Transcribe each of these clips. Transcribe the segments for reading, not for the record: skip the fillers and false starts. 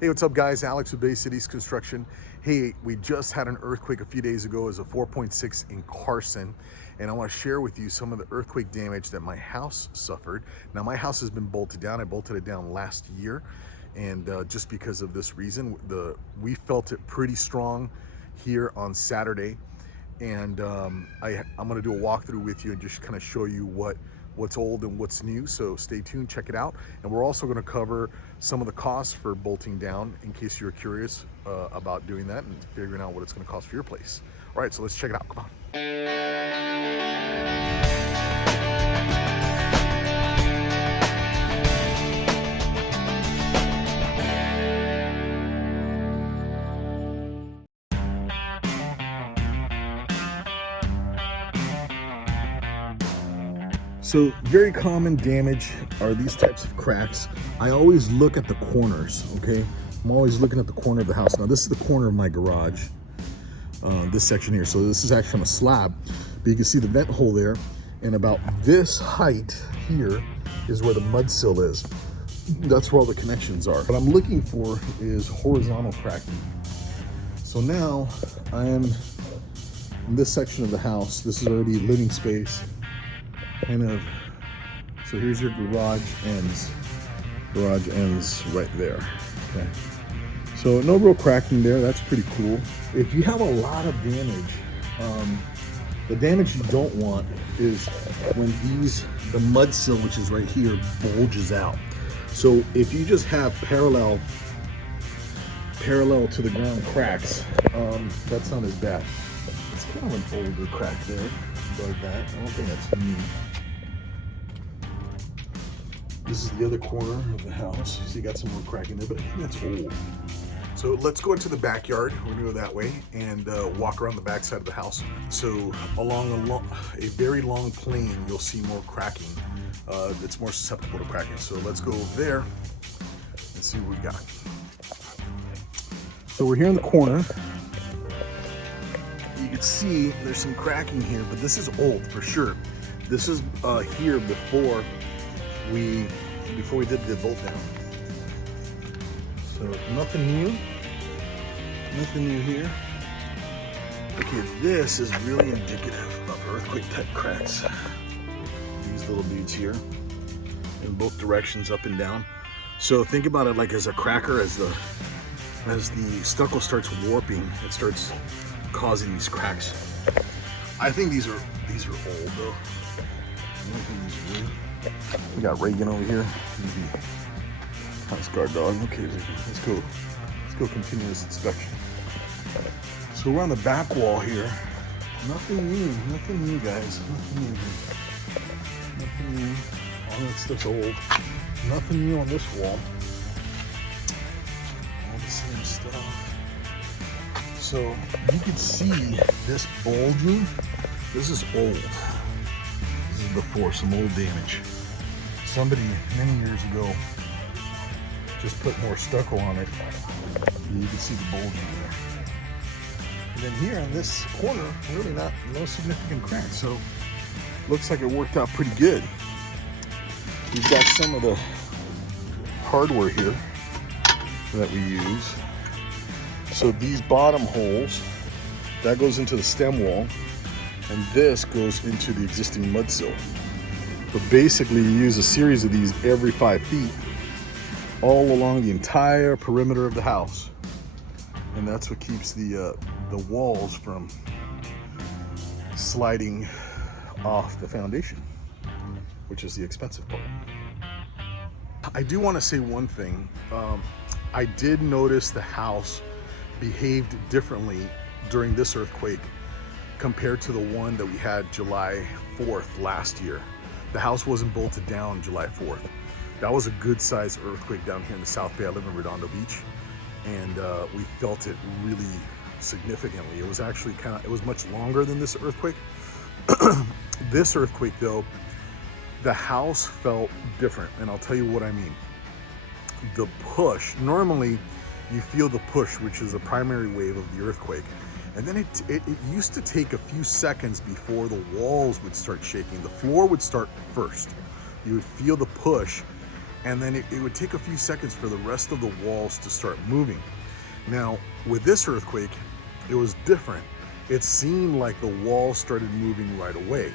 Hey, what's up guys? Alex with Bay Cities Construction. Hey, we just had an earthquake a few days ago. It was a 4.6 in Carson. And I want to share with you some of the earthquake damage that my house suffered. Now my house has been bolted down. I bolted it down last year. And just because of this reason, we felt it pretty strong here on Saturday. And I'm gonna do a walkthrough with you and just kind of show you what's old and what's new. So stay tuned, check it out. And we're also gonna cover some of the costs for bolting down in case you're curious about doing that and figuring out what it's gonna cost for your place. All right, so let's check it out, come on. So very common damage are these types of cracks. I always look at the corners, okay? I'm always looking at the corner of the house. Now this is the corner of my garage, this section here. So this is actually on a slab, but you can see the vent hole there. And about this height here is where the mud sill is. That's where all the connections are. What I'm looking for is horizontal cracking. So now I am in this section of the house. This is already living space. Kind of, so here's your garage ends right there. Okay, so no real cracking there. That's pretty cool. If you have a lot of damage, the damage you don't want is when the mud sill, which is right here, bulges out. So if you just have parallel to the ground cracks, that's not as bad. It's kind of an older crack there, like that. I don't think that's new. This is the other corner of the house. So you got some more cracking there, but I think that's old. So let's go into the backyard. We're gonna go that way and walk around the back side of the house. So along a very long plane, you'll see more cracking. It's more susceptible to cracking. So let's go over there and see what we got. So we're here in the corner. You can see there's some cracking here, but this is old for sure. This is here before we did the bolt down. So nothing new here. Okay, this is really indicative of earthquake type cracks. These little dudes here in both directions, up and down. So think about it like as a cracker, as the stucco starts warping, it starts causing these cracks. I think these are old though. I don't think these are new. We got Reagan over here. House guard dog. Okay, Reagan, let's go continue this inspection. So we're on the back wall here. Nothing new guys. Nothing new. All that stuff's old. Nothing new on this wall. All the same stuff. So you can see this bulging. This is old. This is before some old damage. Somebody many years ago just put more stucco on it. You can see the bulging there. And then here on this corner, really no significant cracks. So looks like it worked out pretty good. We've got some of the hardware here that we use. So these bottom holes, that goes into the stem wall, and this goes into the existing mud sill. But basically you use a series of these every 5 feet all along the entire perimeter of the house. And that's what keeps the walls from sliding off the foundation, which is the expensive part. I do want to say one thing. I did notice the house behaved differently during this earthquake compared to the one that we had July 4th last year. The house wasn't bolted down July 4th. That was a good sized earthquake down here in the South Bay. I live in Redondo Beach, and we felt it really significantly. It was actually it was much longer than this earthquake. This earthquake though, the house felt different, and I'll tell you what I mean. The push, normally you feel the push, which is the primary wave of the earthquake. And then it used to take a few seconds before the walls would start shaking. The floor would start first. You would feel the push, and then it would take a few seconds for the rest of the walls to start moving. Now, with this earthquake, it was different. It seemed like the walls started moving right away.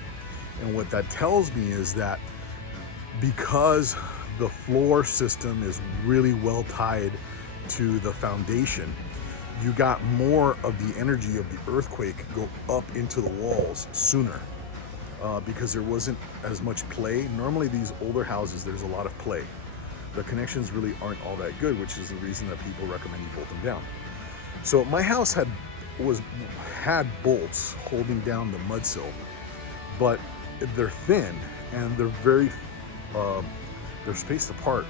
And what that tells me is that because the floor system is really well tied to the foundation, you got more of the energy of the earthquake go up into the walls sooner because there wasn't as much play. Normally these older houses, there's a lot of play. The connections really aren't all that good, which is the reason that people recommend you bolt them down. So my house had bolts holding down the mud sill, but they're thin and they're spaced apart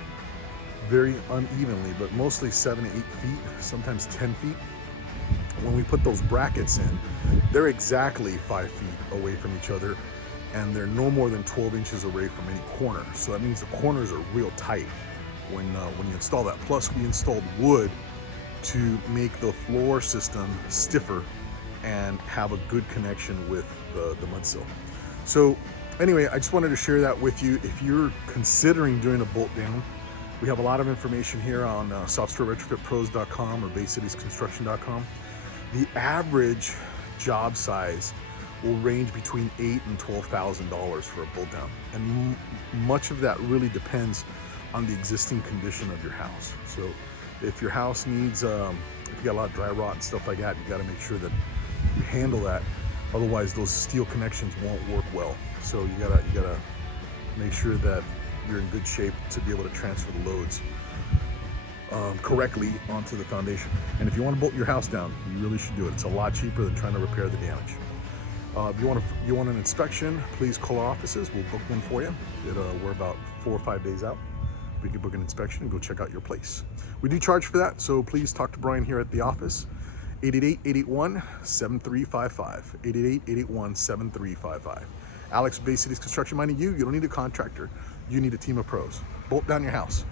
very unevenly, but mostly 7 to 8 feet, sometimes 10 feet. When we put those brackets in, they're exactly 5 feet away from each other, and they're no more than 12 inches away from any corner. So that means the corners are real tight when you install that. Plus we installed wood to make the floor system stiffer and have a good connection with the mud sill. So anyway, I just wanted to share that with you. If you're considering doing a bolt down, we have a lot of information here on softwareretrofitpros.com or baycitiesconstruction.com. The average job size will range between $8,000 and $12,000 for a bolt down, and much of that really depends on the existing condition of your house. So if your house needs, if you got a lot of dry rot and stuff like that, you got to make sure that you handle that. Otherwise, those steel connections won't work well. So you gotta make sure that you're in good shape to be able to transfer the loads correctly onto the foundation. And if you want to bolt your house down, you really should do it. It's a lot cheaper than trying to repair the damage. If you want an inspection, please call our offices. We'll book one for you. We're about 4 or 5 days out. We can book an inspection and go check out your place. We do charge for that, so please talk to Brian here at the office. 888-881-7355. 888-881-7355. Alex, Bay Cities Construction, minding you don't need a contractor. You need a team of pros. Bolt down your house.